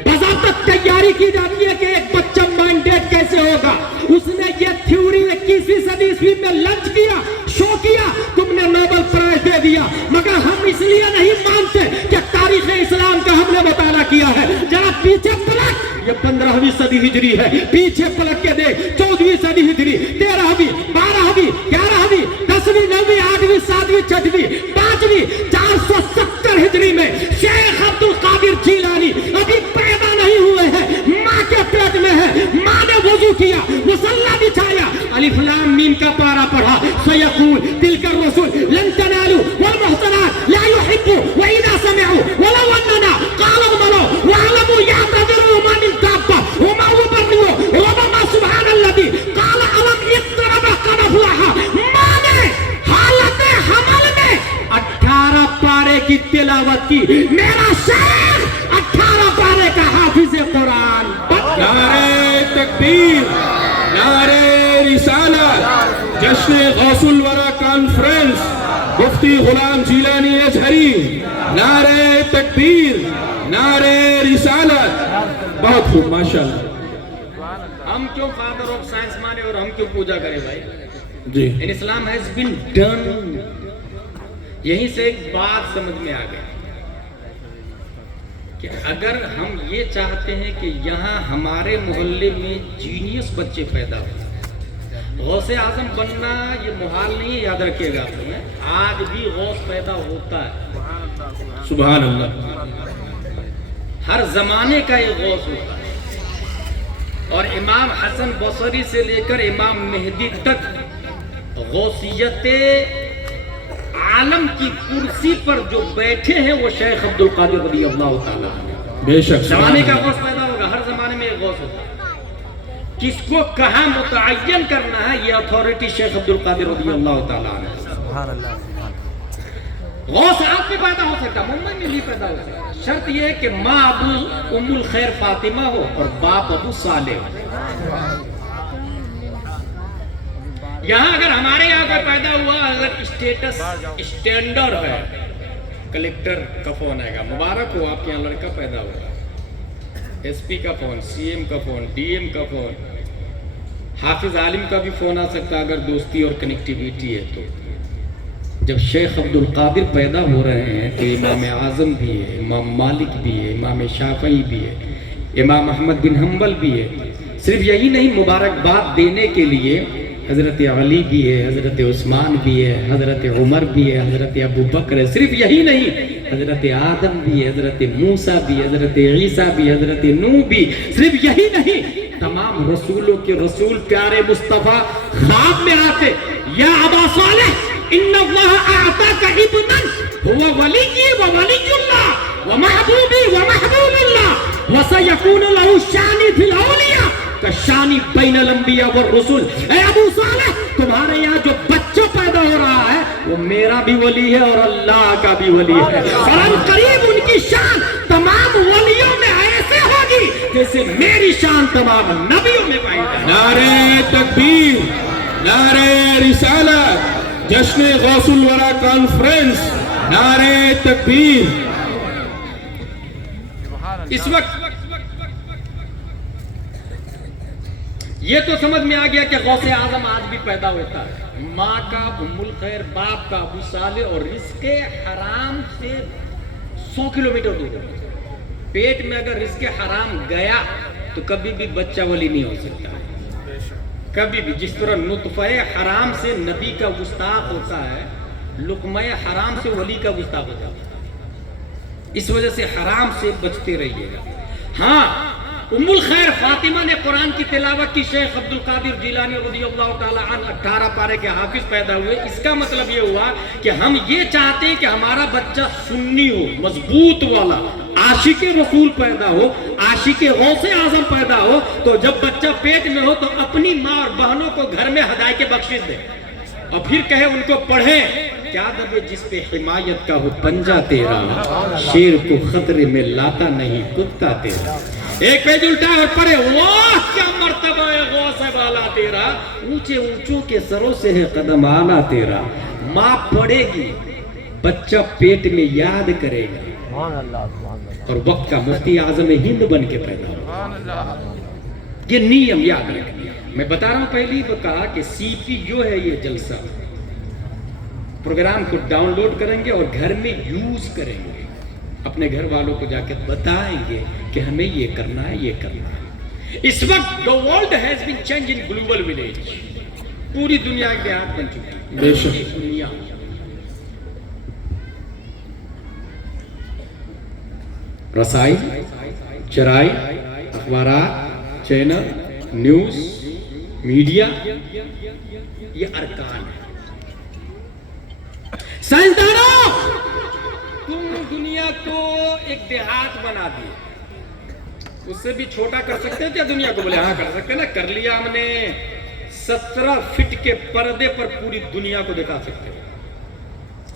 باضابطہ تیاری کی جاتی ہے کہ ایک بچہ مائنڈیڈ کیسے ہوگا. اس نے یہ تھیوری 21ویں صدی عیسوی میں لانچ کیا, شو کیا, تم نے نوبل پرائز دے دیا. مگر ہم اس لیے نہیں مانتے کہ تاریخ اسلام کا ہم نے مطالعہ کیا ہے. ذرا پیچھے پلٹ, یہ 15ویں صدی ہجری ہے, پیچھے پلٹ کے دیکھ 14ویں صدی ہجری, 13ویں, 12ویں, 11ویں, 10ویں, 9ویں, 8ویں, 7ویں, 6ویں, 5ویں, 470 ہجری میں شیخ عبد القادر جیلانی ابھی پیدا نہیں ہوئے ہیں, ماں کے پیٹ میں ہے, ماں نے وضو کیا, مصلی بچھایا, الف لام میم کا پارا پڑھا, سیقول تلک الرسول لن تنالوا والمحصنات لا يحبوا واذا سمعوا ولو اننا قالوا ملوا واعلموا يعتذروا ما من دابه وما هو بريء وما سبحان الذي قال الم يقترب قد افلح. ماں نے حالت حمل میں 18 پارے کی تلاوت کی, میرا شیخ 18 پارے کا حافظ قرآن. نعرہ تکبیر, نعرہ رسالت, جشن غوث الورا کانفرنس, مفتی غلام جیلانی ازہری, نعرہ تکبیر, نعرہ رسالت. بہت خوب ماشاءاللہ. ہم کیوں فادر آف سائنس مانے اور ہم کیوں پوجا کریں بھائی؟ جی. ان اسلام ہیز بین ڈن. یہیں سے ایک بات سمجھ میں آ گئی کہ اگر ہم یہ چاہتے ہیں کہ یہاں ہمارے محلے میں جینیس بچے پیدا ہو, غوث اعظم بننا یہ محال نہیں ہے, یاد رکھیے گا آپ نے, آج بھی غوث پیدا ہوتا ہے. سبحان اللہ. ہر زمانے کا یہ غوث ہوتا ہے, اور امام حسن بصری سے لے کر امام مہدی تک غوثیت عالم کی کرسی پر جو بیٹھے ہیں وہ شیخ عبد القادر رضی اللہ تعالیٰ عنہ. بے شک. زمانے کا غوث پیدا ہوگا, ہر زمانے میں ایک غوث ہوگا. کس کو کہاں متعین کرنا ہے یہ اتھارٹی شیخ عبد القادر رضی اللہ تعالیٰ عنہ. غوث آپ میں پیدا ہو سکتا, ممبئی میں بھی پیدا ہو سکتا. شرط یہ ہے کہ ماں ام الخیر فاطمہ ہو اور باپ ابو صالح ہو. یہاں اگر ہمارے یہاں کوئی پیدا ہوا, اگر اسٹیٹس اسٹینڈرڈ ہے, کلیکٹر کا فون آئے گا, مبارک ہو آپ کے یہاں لڑکا پیدا ہوا, ایس پی کا فون, سی ایم کا فون, ڈی ایم کا فون, حافظ عالم کا بھی فون آ سکتا اگر دوستی اور کنیکٹیویٹی ہے تو. جب شیخ عبد القادر پیدا ہو رہے ہیں تو امام اعظم بھی ہے, امام مالک بھی ہے, امام شافعی بھی ہے, امام احمد بن حنبل بھی ہے. صرف یہی نہیں, مبارکباد دینے کے لیے حضرت علی بھی ہے, حضرت عثمان بھی ہے, حضرت عمر بھی ہے, حضرت ابو بکر ہے. صرف یہی نہیں, حضرت آدم بھی ہے, حضرت موسیٰ بھی, حضرت عیسیٰ بھی, حضرت نوح بھی. صرف یہی نہیں, تمام رسولوں کے رسول پیارے مصطفیٰ خواب میں آتے, یا ابا صالح ان اللہ اعطاک ابنا هو ولی و ولی اللہ و محبوبی و محبوب اللہ وسیکون له شانی فی الاولیاء کشانی بین الانبیاء والرسل. اے ابو صالح, تمہارے یہاں جو بچہ پیدا ہو رہا ہے وہ میرا بھی ولی ہے اور اللہ کا بھی ولی ہے, اور قریب ان کی شان تمام ولیوں میں ایسے ہوگی جیسے میری شان تمام نبیوں میں پائی جائے. نعرہ تکبیر, نعرہ رسالت, جشن غوث الورا کانفرنس, نعرہ تکبیر. اس وقت یہ تو سمجھ میں آ گیا کہ غوث اعظم آج بھی پیدا ہوتا ہے، ماں کا ام الخیر، باپ کا ابو صالح، اور رزق حرام سے 100 کلومیٹر دور ہے۔ پیٹ میں اگر رزق حرام گیا تو کبھی بھی بچہ ولی نہیں ہو سکتا ہے، کبھی بھی۔ جس طرح نطفہ حرام سے نبی کا گستاخ ہوتا ہے، لقمہ حرام سے ولی کا گستاخ ہوتا ہے۔ اس وجہ سے حرام سے بچتے رہیے گا۔ ہاں، ام الخیر فاطمہ نے قرآن کی تلاوت کی، شیخ عبد القادر جیلانی رضی اللہ تعالی عنہ 18 پارے کے حافظ پیدا ہوئے۔ اس کا مطلب یہ ہوا کہ ہم یہ چاہتے ہیں کہ ہمارا بچہ سنی ہو، مضبوط والا، عاشق رسول پیدا ہو، عاشق غوث اعظم پیدا ہو۔ تو جب بچہ پیٹ میں ہو تو اپنی ماں اور بہنوں کو گھر میں ہدایت کے بخشش دے، اور پھر کہے ان کو پڑھیں، کیا دبے جس پہ حمایت کا ہو پنجہ تیرا، شیر کو خطرے میں لاتا نہیں کتا تیرا۔ ایک پیج الٹا اور پڑھے، واہ کیا مرتبہ ہے غوث بالا تیرا، اونچے اونچوں کے سروں سے ہے قدم آنا تیرا۔ ماں پڑھے گی، بچہ پیٹ میں یاد کرے گا، اور وقت کا مفتی اعظم ہند بن کے پیدا ہوگا۔ یہ نیم یاد رکھیں۔ میں بتا رہا ہوں، پہلی وہ کہا کہ سی پی جو ہے یہ جلسہ پروگرام کو ڈاؤن لوڈ کریں گے اور گھر میں یوز کریں گے، اپنے گھر والوں کو جا کے بتائیں گے کہ ہمیں یہ کرنا ہے، یہ کرنا ہے۔ اس وقت the world has been changed in global village، پوری دنیا ایک دیہات بن چکی ہے۔ بے شک دنیا رسائی، چرائی، اخبارات، چینل، نیوز، میڈیا، یہ ارکان ہے۔ سائنسدانوں، تم دنیا کو ایک دیہات بنا دی، اس سے بھی چھوٹا کر سکتے ہیں کیا دنیا کو؟ بولے ہاں کر سکتے ہیں نا، کر لیا ہم نے۔ 17 فٹ کے پردے پر پوری دنیا کو دکھا سکتے ہیں،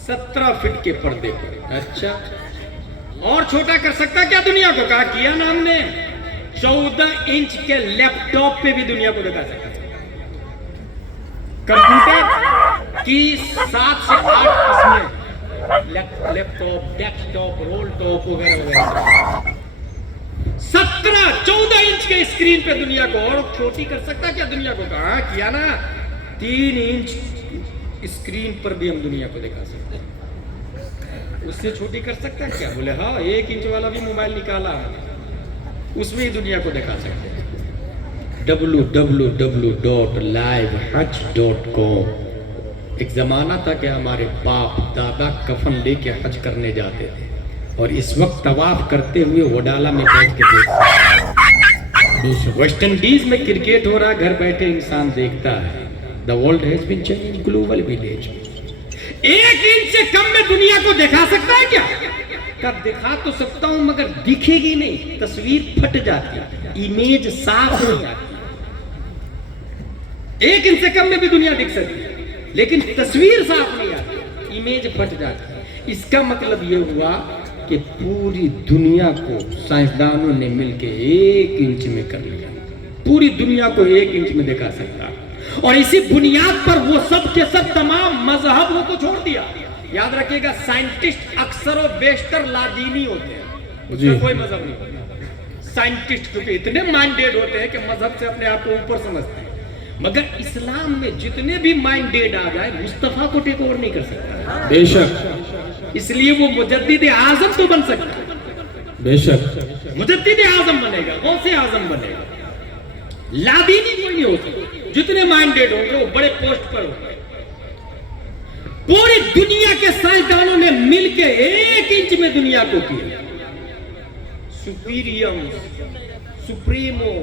17 فٹ کے پردے پر۔ اچھا، اور چھوٹا کر سکتا کیا دنیا کو؟ کہا کیا نا ہم نے، 14 انچ کے لیپ ٹاپ پہ بھی دنیا کو دکھا سکتے ہیں۔ کمپیوٹر کی 7 سے 8 قسمیں، laptop, desktop, rolltop وغیرہ وغیرہ۔ 14 انچ کے اسکرین پہ دنیا کو اور چھوٹی کر سکتا کیا دنیا کو؟ کہا کیا نا، 3 انچ اسکرین پر بھی ہم دنیا کو دکھا سکتے ہیں۔ اس سے چھوٹی کر سکتا ہے کیا؟ بولے ہاں، 1 انچ والا بھی موبائل نکالا ہے، اس میں ہی دنیا کو دکھا سکتے ہیں۔ www.livehajj.com۔ ایک زمانہ تھا کہ ہمارے باپ دادا کفن لے کے حج کرنے جاتے تھے، اور اس وقت طواف کرتے ہوئے وڈالہ میں بیٹھ کے دیکھتے ہیں۔ ویسٹ انڈیز میں کرکٹ ہو رہا، گھر بیٹھے انسان دیکھتا ہے۔ The world has been changed global village۔ 1 inch سے کم میں دنیا کو دکھا سکتا ہے کیا؟ کب دکھا تو سکتا ہوں، مگر دکھے گی نہیں، تصویر پھٹ جاتی ہے، امیج صاف نہیں آتی۔ 1 انچ سے کم میں بھی دنیا دکھ سکتی ہے، لیکن تصویر صاف نہیں آتی، امیج پھٹ جاتی ہے۔ اس کا مطلب یہ ہوا کہ پوری دنیا کو سائنسدانوں نے مل کے 1 انچ میں کر لیا، پوری دنیا کو 1 انچ میں دکھا سکتا، اور اسی بنیاد پر وہ سب کے سب تمام مذہبوں کو چھوڑ دیا۔ یاد رکھیے گا، سائنٹسٹ اکثر و بیشتر لادینی ہوتے ہیں، اس میں کوئی مذہب نہیں ہوتا۔ سائنٹسٹ کیونکہ اتنے مائنڈیڈ ہوتے ہیں کہ مذہب سے اپنے آپ کو اوپر سمجھتے ہیں، مگر اسلام میں جتنے بھی مائنڈیڈ آ جائے مصطفیٰ کو ٹیک اوور نہیں کر سکتا۔ بے شک اس لیے وہ مجدد اعظم تو بن سکتا ہے، بے شک مجدد اعظم بنے گا، غوث اعظم بنے گا، لادینی کوئی نہیں ہوتا۔ جتنے مائنڈیڈ ہوں گے وہ بڑے پوسٹ پر ہوں گے۔ پوری دنیا کے سائنسدانوں نے مل کے 1 انچ میں دنیا کو کیا۔ سپیریم، سپریمو،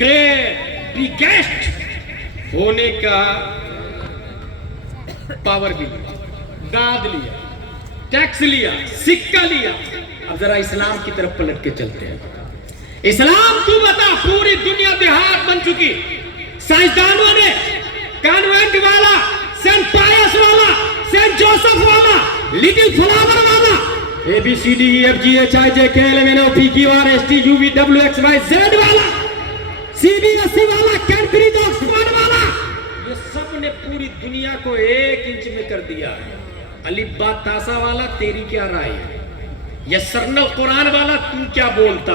گریٹ، بگیسٹ ہونے کا پاور بھی لیا، داد لیا، ٹیکس لیا، سکہ لیا۔ اب ذرا اسلام کی طرف پلٹ کے چلتے ہیں۔ اسلام تو بتا، پوری دنیا دیہات بن چکی، سائنسدانوں نے کانوینٹ والا، سینٹ پائس والا، سینٹ جوسف والا، لٹل فلاور والا، ABCDEFGHIJKLMNOPQRSTUVWXYZ والا، CBSE والا، کیمبرج آکسفورڈ والا، یہ سب نے پوری دنیا کو 1 انچ میں کر دیا ہے۔ الف با تاسا والا، تیری کیا رائے ہے؟ یسرنا القرآن والا، تو کیا بولتا؟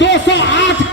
208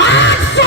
800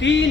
3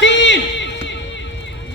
3,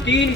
3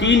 3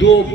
2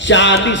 40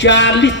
40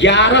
11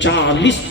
40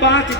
5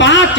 5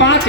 5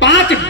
5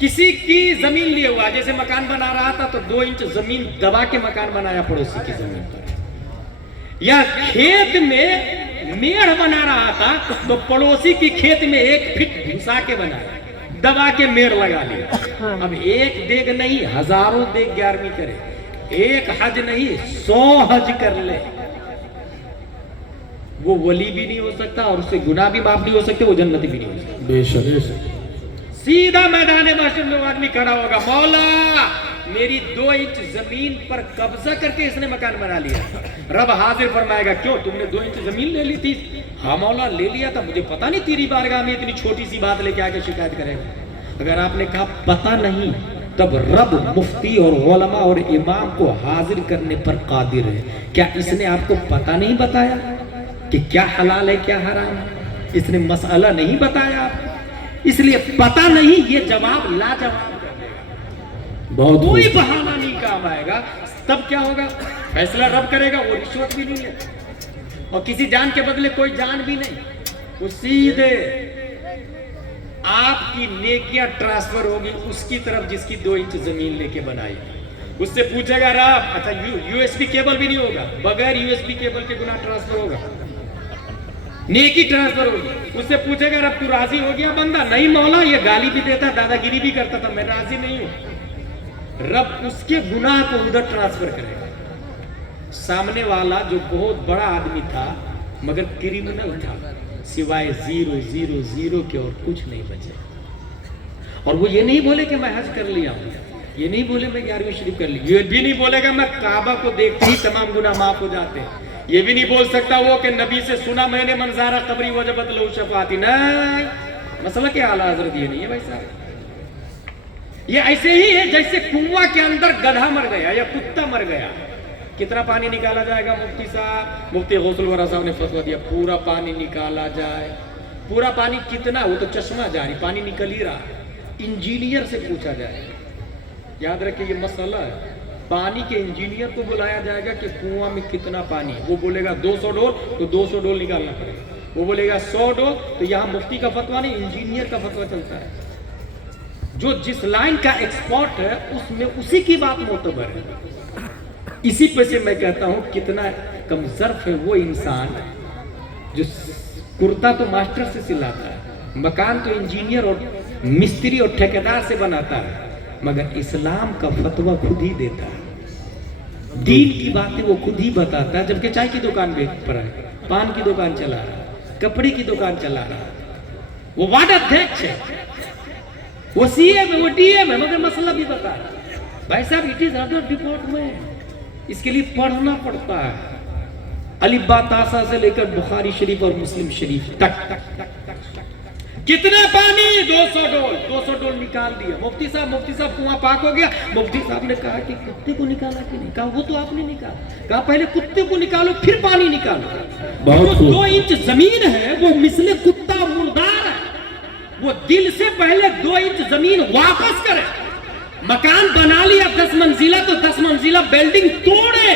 کسی کی زمین لیے ہوا، جیسے مکان بنا رہا تھا تو 2 انچ زمین دبا کے مکان بنایا پڑوسی کی زمین پر، یا کھیت میں میڑ بنا رہا تھا تو پڑوسی کی کھیت میں 1 فٹ گھسا کے بنایا، دبا کے میڑ لگا لیا۔ اب ایک دیگ نہیں ہزاروں دیگ 11ویں کرے، ایک حج نہیں 100 حج کر لے، وہ ولی بھی نہیں ہو سکتا اور اس سے گناہ بھی معاف نہیں ہو سکتے، وہ جنتی بھی نہیں ہو سکتا۔ بے شک سیدھا میدان محشر میں وہ آدمی کھڑا ہوگا، مولا میری 2 انچ زمین پر قبضہ کر کے اس نے مکان بنا لیا۔ رب حاضر فرمائے گا کیوں تم نے 2 انچ زمین لے لی تھی؟ ہاں مولا لے لیا تھا، مجھے پتا نہیں تیری بارگاہ میں اتنی چھوٹی سی بات لے کے آگے شکایت کرے گا۔ اگر آپ نے کہا پتا نہیں، تب رب مفتی اور علماء اور امام کو حاضر کرنے پر قادر ہے۔ کیا اس نے آپ کو پتا نہیں بتایا کہ کیا حلال ہے کیا حرام ہے؟ اس نے مسئلہ نہیں بتایا آپ کو، اس لیے پتا نہیں، یہ جواب لا جواب بہت کوئی بہانہ نہیں کام آئے گا۔ تب کیا ہوگا؟ فیصلہ رب کرے گا، وہ رشوت بھی نہیں ہے اور کسی جان کے بدلے کوئی جان بھی نہیں، وہ سیدھے آپ کی نیکیاں ٹرانسفر ہوگی اس کی طرف جس کی 2 انچ زمین لے کے بنائی۔ اس سے پوچھے گا رب، اچھا یو ایس بی کیبل بھی نہیں ہوگا، بغیر یو ایس بی کیبل کے گناہ ٹرانسفر ہوگا، نیکی ٹرانسفر ہوگی۔ اس سے پوچھے گا رب تو راضی ہو گیا بندہ؟ نہیں مولا، یہ گالی بھی دیتا، دادا گیری بھی کرتا تھا، میں راضی نہیں ہوں۔ رب اس کے گناہ کو ادھر ٹرانسفر کرے گا۔ سامنے والا جو بہت بڑا آدمی تھا مگر کرمنل تھا، سوائے 000 کے اور کچھ نہیں بچے، اور وہ یہ نہیں بولے کہ میں حج کر لیا ہوں، یہ نہیں بولے میں 11ویں شریف کر لی، یہ بھی نہیں بولے گا میں کعبہ کو دیکھتے ہی تمام گناہ معاف ہو جاتے ہیں، یہ بھی نہیں بول سکتا وہ کہ نبی سے سنا میں نے منظارہ قبری وجبت لہو شفاعتی۔ نہیں، مسئلہ کیا اعلیٰ حضرت یہ نہیں ہے بھائی صاحب، یہ ایسے ہی ہے جیسے کنواں کے اندر گدھا مر گیا یا کتا مر گیا، کتنا پانی نکالا جائے گا؟ مفتی صاحب، مفتی غوث الورا صاحب نے فتویٰ دیا پورا پانی نکالا جائے۔ پورا پانی کتنا؟ وہ تو چشمہ جاری، پانی نکل ہی رہا۔ انجینئر سے پوچھا جائے، یاد رکھیں یہ مسئلہ ہے، پانی کے انجینئر کو بلایا جائے گا کہ کنواں میں کتنا پانی ہے، وہ بولے گا 200 ڈول تو 200 ڈول نکالنا پڑے گا، وہ بولے گا 100 ڈول، تو یہاں مفتی کا فتویٰ نہیں انجینئر کا فتویٰ چلتا ہے۔ جو جس لائن کا ایکسپورٹ ہے اس میں اسی کی بات معتبر ہے۔ اسی پہ سے میں کہتا ہوں کتنا کم ظرف ہے وہ انسان جو کرتا تو ماسٹر سے سلاتا ہے، مکان تو انجینئر اور مستری اور ٹھیکیدار سے بناتا ہے، مگر اسلام کا فتویٰ خود ہی دیتا ہے، دین کی باتیں وہ خود ہی بتاتا ہے، جبکہ چائے کی دکان بیچ پر ہے، پان کی دکان چلا رہا ہے، کپڑے کی دکان چلا رہا ہے، وہ وارڈ ادھیکش ہے، وہ سی ایم ہے، وہ ڈی ایم ہے، مگر مسئلہ بھی بتا رہا ہے۔ بھائی صاحب اٹ از ادر ڈپارٹمنٹ، اس کے لیے پڑھنا پڑتا ہے، الف با تا سا سے لے کر بخاری شریف اور مسلم شریف تک۔ کتنا پانی؟ 200 ڈول نکال دیا۔ مفتی صاحب کنواں پاک ہو گیا۔ مفتی صاحب نے کہا کہ کتے کو نکالا کہ نہیں؟ کہا وہ تو آپ نے نکالا۔ کہا پہلے کتے کو نکالو پھر پانی نکالو۔ جو 2 انچ زمین ہے وہ مثل کتا مردار ہے، وہ دل سے پہلے 2 انچ زمین واپس کرے۔ مکان بنا لیا 10 منزلہ تو 10 منزلہ بلڈنگ توڑے،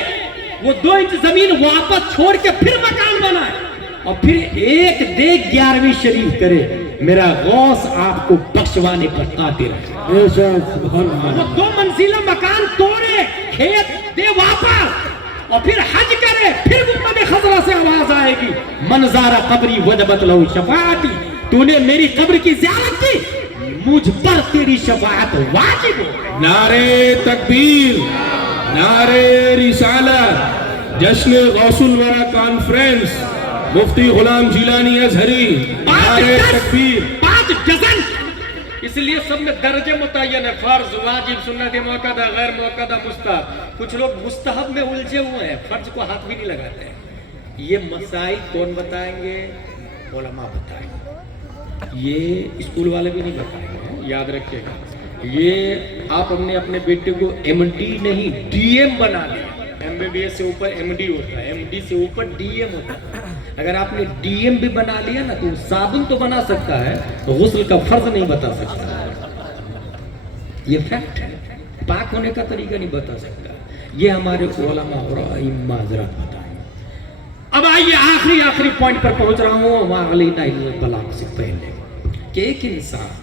وہ 2 انچ زمین واپس چھوڑ کے پھر مکان بنائے اور پھر ایک دیکھ 11ویں شریف کرے۔ میرا غوث آپ کو بخشوانے پر قادر ہے۔ وہ 2 منزلہ مکان توڑے، کھیت دے واپس اور پھر حج کرے، پھر گنبد خضرا سے آواز آئے گی من زار قبری وجبت لہو شفاعتی، تو نے میری قبر کی زیارت کی، مجھ پر تیری شفاعت واجب ہے۔ نعرے تکبیر، نعرے رسالت، جشن غوث الورا کانفرنس، مفتی غلام جیلانی ازہری، نعرے تکبیر۔ 5 ڈزن، اس لیے سب میں درجے متعین ہے، فرض، واجب، سنت موقدہ، غیر موقدہ، مستحب۔ کچھ لوگ مستحب میں الجھے ہوئے ہیں، فرض کو ہاتھ بھی نہیں لگاتے ہیں۔ یہ مسائل کون بتائیں گے؟ علماء بتائیں گے، یہ اسکول والے بھی نہیں بتائیں گے، یاد رکھیے گا۔ یہ آپ اپنے بیٹے کو ایم ڈی نہیں ڈی ایم بنا دیں، ایم بی بی ایس سے اوپر ایم ڈی ہوتا ہے، ایم ڈی سے اوپر ڈی ایم ہوتا ہے۔ اگر آپ نے ڈی ایم بھی بنا لیا نا تو صابن تو بنا سکتا ہے، غسل کا فرض نہیں بتا سکتا، یہ فیکٹ ہے۔ پاک ہونے کا طریقہ نہیں بتا سکتا، یہ ہمارے علماء اور ائمہ حضرات بتائیں۔ اب آئیے آخری پوائنٹ پر پہنچ رہا ہوں، وہاں علینا البلاغ سے پہلے کہ ایک انسان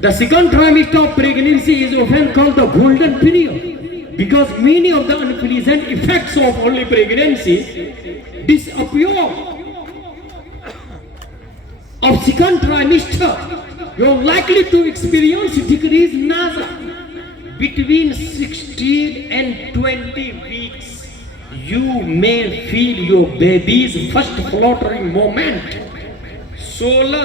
The second trimester of pregnancy is often called the golden period because many of the unpleasant effects of early pregnancy disappear. Of second trimester, you are likely to experience decreased nausea between 16 and 20 weeks. You may feel your baby's first fluttering moment. 16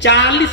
40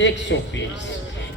120।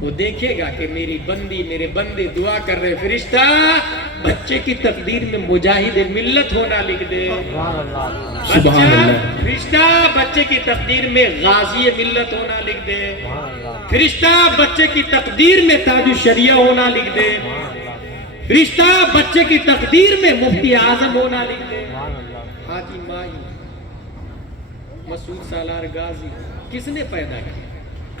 وہ دیکھے گا کہ میری بندی میرے بندے دعا کر رہے، فرشتہ بچے کی تقدیر میں مجاہد ملت ہونا لکھ دے، سبحان اللہ، فرشتہ بچے کی تقدیر میں غازی ملت ہونا لکھ دے، فرشتہ بچے کی تقدیر میں تاج الشریعہ ہونا لکھ دے، فرشتہ بچے کی تقدیر میں مفتی اعظم ہونا لکھ دے۔ حاجی ماہی مسعود سالار غازی کس نے پیدا کیا؟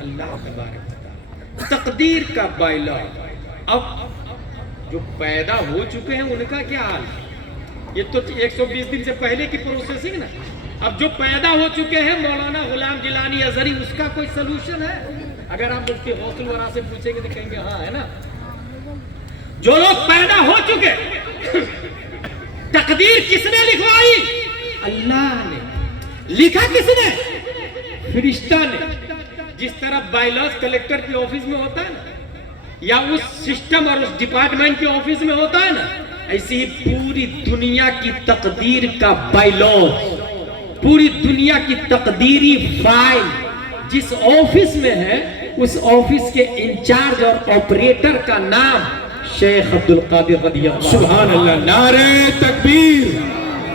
اللہ تبارک و تعالی۔ تقدیر کا بائلا، اب جو پیدا ہو چکے ہیں ان کا کیا حال ہے؟ یہ تو 120 دن سے پہلے کی پروسیسنگ نا۔ اب جو پیدا ہو چکے ہیں مولانا غلام جیلانی ازہری، اس کا کوئی سلوشن ہے؟ اگر آپ مفتی غوث الورا سے پوچھیں گے تو کہیں گے ہاں ہے نا۔ جو لوگ پیدا ہو چکے، تقدیر کس نے لکھوائی؟ اللہ نے۔ لکھا کس نے؟ فرشتہ نے۔ جس طرح بائیلاس کلیکٹر کے آفس میں ہوتا ہے نا، یا اس سسٹم اور اس ڈپارٹمنٹ کے آفس میں ہوتا ہے نا، ایسی ہی پوری دنیا کی تقدیر کا بائیلاس، پوری دنیا کی تقدیری فائل جس آفس میں ہے، اس آفس کے انچارج اور آپریٹر کا نام شیخ عبدالقادر رضی اللہ۔ سبحان اللہ، نعرہ تکبیر،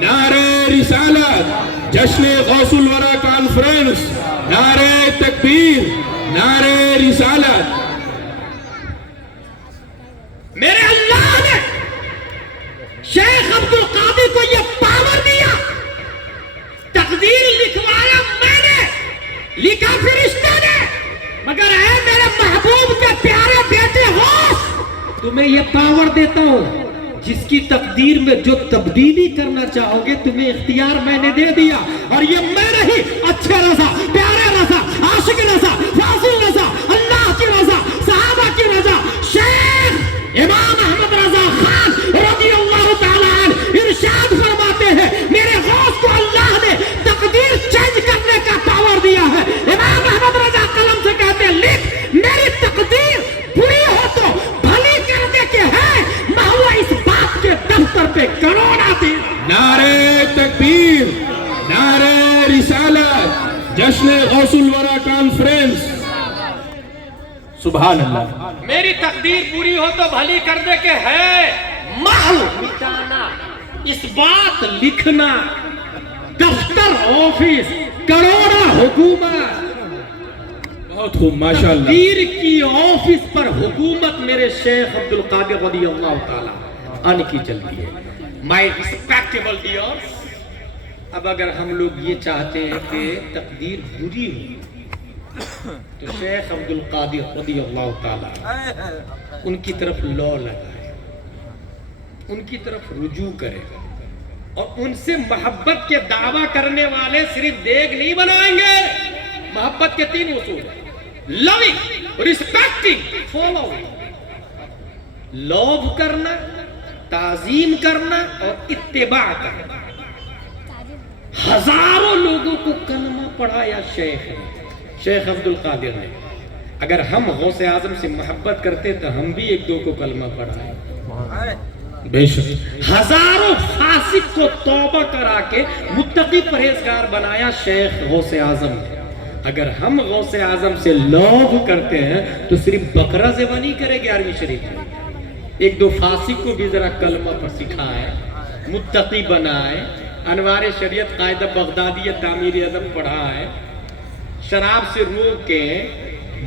نعرہ رسالت، جشن غوث الورا کانفرنس، نعرہ تکبیر، نعرہ رسالت۔ میرے اللہ نے شیخ عبدالقادر کو یہ پاور دیا، تقدیر لکھوایا میں نے، لکھا فرشتہ نے، مگر اے میرے محبوب کے پیارے بیٹے غوث، تمہیں یہ پاور دیتا ہوں، جس کی تقدیر میں جو تبدیلی کرنا چاہو گے تمہیں اختیار میں نے دے دیا، اور یہ میں نہیں، اچھے رضا، پیارے رضا، عاشق رضا، فاضل رضا، اللہ کی رضا، صحابہ کی رضا، شیخ امام احمد رضا خان رضی اللہ تعالیٰ عنہ ارشاد فرماتے ہیں، میرے غوث کو اللہ نے تقدیر چینج کرنے کا پاور دیا ہے۔ امام احمد رضا قلم سے کہتے ہیں، لکھ میری تقدیر بری ہو تو بھلی کرنے کے ہے، محو اس بات کے دفتر پہ کروڑ آتے ہیں۔ نعرہ تکبیر، نعرہ رسالت، جشن غوث الورا کانفرنس۔ سبحان اللہ، میری تقدیر پوری ہو تو بھلی کرنے کے ہے، محو مٹانا، اس بات لکھنا، دفتر آفس کروڑا حکومت، بہت خوب، ماشاء اللہ۔ تقدیر کی آفس پر حکومت میرے شیخ عبدالقادر رضی اللہ تعالیٰ عنہ کی چلتی ہے۔ مائی ریسپیکٹیبل ڈیئرز، اب اگر ہم لوگ یہ چاہتے ہیں کہ تقدیر بری ہو تو شیخ عبدالقادر رضی اللہ تعالیٰ ان کی طرف لو لگائے، ان کی طرف رجوع کرے، اور ان سے محبت کے دعویٰ کرنے والے صرف دیگ نہیں بنائیں گے۔ محبت کے 3 اصول ہیں: loving، respecting، following۔ لوب کرنا، تعظیم کرنا اور اتباع کرنا۔ ہزاروں لوگوں کو کلمہ پڑھایا شیخ عبدالقادر نے۔ اگر ہم غوث اعظم سے محبت کرتے تو ہم بھی 1-2 کو کلمہ پڑھائیں۔ بے شک، ہزاروں فاسق کو توبہ کرا کے متقی پرہیزگار بنایا شیخ غوث اعظم نے۔ اگر ہم غوث اعظم سے لوب کرتے ہیں تو صرف بقرہ ذبح نہیں کرے گے عربی شریف میں، 1-2 فاسق کو بھی ذرا کلمہ پر سکھائے، متقی بنائے، انوار شریعت قاعدہ بغدادی تعمیر ادب پڑھائے، شراب سے روک کے،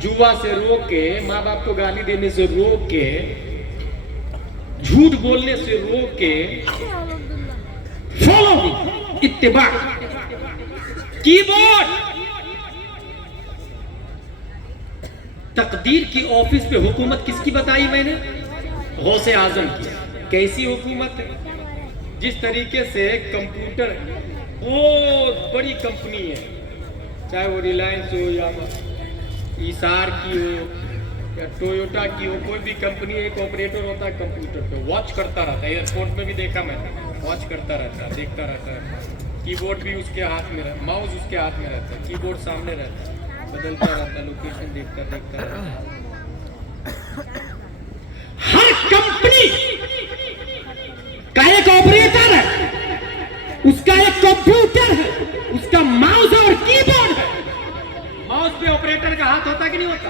جوا سے روک کے، ماں باپ کو گالی دینے سے روک کے، جھوٹ بولنے سے روک کے، فالوئنگ، اتباع۔ کی بورڈ، تقدیر کی آفس پہ حکومت کس کی بتائی میں نے؟ غوث اعظم کی۔ کیسی حکومت ہے؟ جس طریقے سے کمپیوٹر بہت بڑی کمپنی ہے، چاہے وہ ریلائنس ہو یا ایسار کی ہو یا ٹویوٹا کی ہو، کوئی بھی کمپنی، ایک آپریٹر ہوتا ہے کمپیوٹر پہ، واچ کرتا رہتا ہے۔ ایئرپورٹ میں بھی دیکھا میں نے، واچ کرتا رہتا ہے، دیکھتا رہتا ہے۔ کی بورڈ بھی اس کے ہاتھ میں رہتا ہے، ماؤس اس کے ہاتھ میں رہتا ہے، کی بورڈ سامنے رہتا ہے، بدلتا رہتا ہے، لوکیشن دیکھتا رہتا ہے۔ ہر کمپنی کا ایک آپریٹر ہے، اس کا ایک کمپیوٹر ہے، اس کا ماؤس اور کی بورڈ ہے۔ ماؤس پہ آپریٹر کا ہاتھ ہوتا کہ نہیں ہوتا؟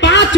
5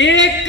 1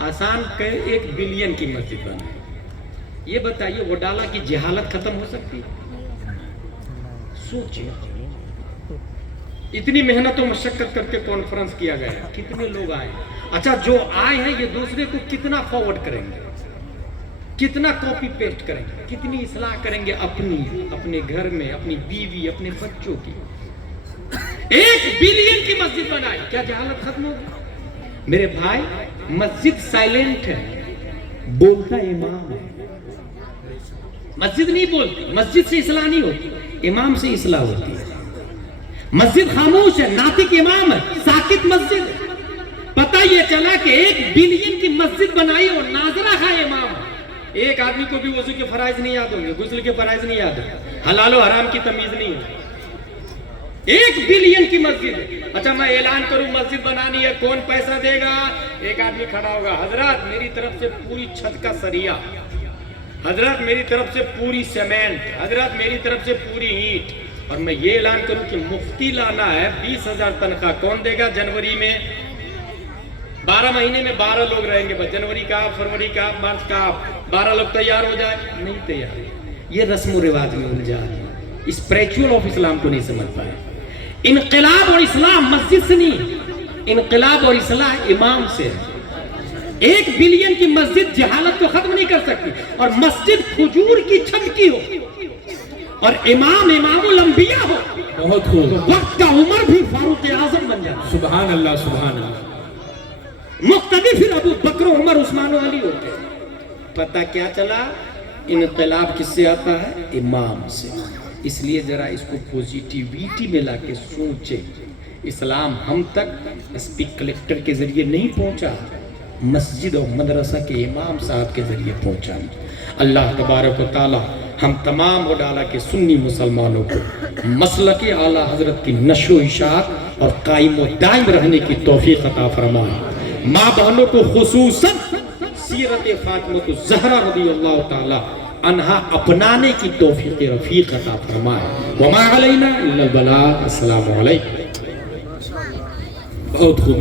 آسان کہ 1 بلین کی مسجد بنائے. یہ بتائیے وڈالہ کی جہالت ختم ہو سکتی ہے؟ سوچیں، اتنی محنت و مشقت کر کے کانفرنس کیا گیا ہے، کتنے لوگ آئے. اچھا جو آئے ہیں یہ دوسرے کو کتنا فارورڈ کریں گے، کتنا کاپی پیسٹ کریں گے، کتنی اصلاح کریں گے اپنے گھر میں، اپنی بیوی، اپنے بچوں کی. 1 بلین کی مسجد بنائی، کیا جہالت ختم ہوگی؟ میرے بھائی مسجد سائلنٹ ہے، بولتا امام ہے. مسجد نہیں بولتی، مسجد سے اصلاح نہیں ہوتی، امام سے اصلاح ہوتی ہے. مسجد خاموش ہے، ناطق امام ہے، ساکت مسجد ہے. پتہ یہ چلا کہ 1 بلین کی مسجد بنائی اور ناظرہ خواہ امام. ایک آدمی کو بھی وضو کے فرائض نہیں یاد ہوں گے، غسل کے فرائض نہیں یاد ہوں، حلال و حرام کی تمیز نہیں ہے. 1 بلین کی مسجد ہے. اچھا میں اعلان کروں مسجد بنانی ہے، کون پیسہ دے گا؟ ایک آدمی کھڑا ہوگا، حضرات میری طرف سے پوری چھت کا سریا، حضرات میری طرف سے پوری سیمنٹ، حضرات میری طرف سے پوری اینٹ. اور میں یہ اعلان کروں کہ مفتی لانا ہے، 20,000 تنخواہ کون دے گا؟ جنوری میں 12 مہینے میں 12 لوگ رہیں گے، بس جنوری کا، فروری کا، مارچ کا 12 لوگ تیار ہو جائے. نہیں تیار. یہ رسم و رواج میں الجھا ہے، اسپریچول آف اسلام کو نہیں سمجھ پائے. انقلاب اور اسلام مسجد سے نہیں، انقلاب اور اصلاح امام سے. 1 بلین کی مسجد جہالت کو ختم نہیں کر سکتی، اور مسجد کھجور کی چھت کی ہو اور امام الانبیاء ہو، بہت خوب. وقت کا عمر بھی فاروق اعظم بن جاتا. سبحان اللہ، سبحان اللہ. مقتدی پھر ابو بکر، عمر، عثمان و علی ہوتے. پتہ کیا چلا؟ انقلاب کس سے آتا ہے؟ امام سے. اس لیے ذرا اس کو پوزیٹیویٹی میں لا کے سوچیں. اسلام ہم تک اسپیک کلیکٹر کے ذریعے نہیں پہنچا، مسجد اور مدرسہ کے امام صاحب کے ذریعے پہنچا. اللہ تبارک و تعالی ہم تمام وڈالہ کے سنی مسلمانوں کو مسلک اعلیٰ حضرت کی نشر و اشاعت اور قائم و دائم رہنے کی توفیق عطا فرمائے. ماں بہنوں کو خصوصاً سیرت فاطمہ الزہرا رضی اللہ تعالی عنہا اپنانے کی توفیق رفیق عطا فرمائے. وما علینا الا البلاغ. السلام علیکم. بہت خوب.